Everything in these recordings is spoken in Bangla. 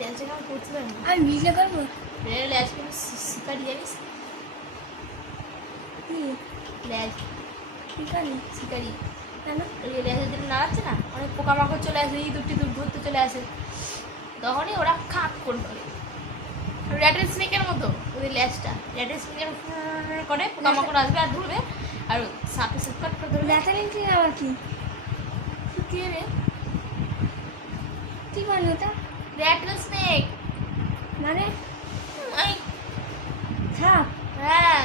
ল্যাচে কেমন করতে পারি না। আমি ভিডিও করবো। ল্যাচ কিন্তু শিকারি জানিস? কি ল্যাচ শিকারি? শিকারি কেন? ওই যে ল্যাচের জন্য নাড়াচ্ছে না, অনেক পোকামাকড় চলে আসে, ইঁদুর টিঁদুর ধরতে চলে আসে, তখনই ওরা খাপ করে ধরে। র্যাটেল স্নেকের মতো ওদের ল্যাচটা, র্যাটেল স্নেকের করে পোকামাকড় আসবে আর ধরবে, আর সাপে সুটকাট করে ধরবে। ল্যাটারিন কি আবার কি? কি রে? কি মানে ওটা? র্যাটেল স্নেক মানে এই সাপ? হ্যাঁ,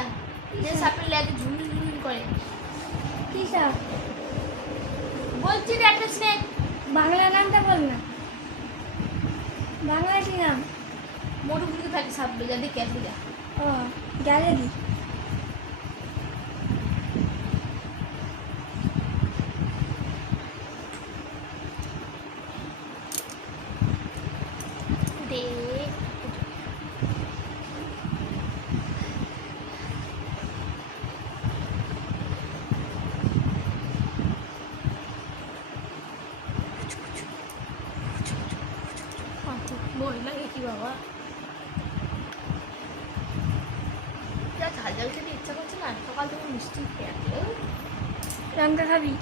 যে সাপের ল্যাচে ঝুলঝুল ঝুলঝুল করে। কি সাপ? বলছি র্যাটেল স্নেক। বাংলা নামটা বল না, বাংলা কি নাম? মরুভূমিতে থাকে সাপগুলো, যাদের ক্যালসিয়া। ও গ্যালারি। দে ভয় লাগে কি বাবা, যা ঝাল ঝাল খেতে ইচ্ছা করছে না, সকাল থেকে মিষ্টি খেয়ে আসলে। লঙ্কা খাবি?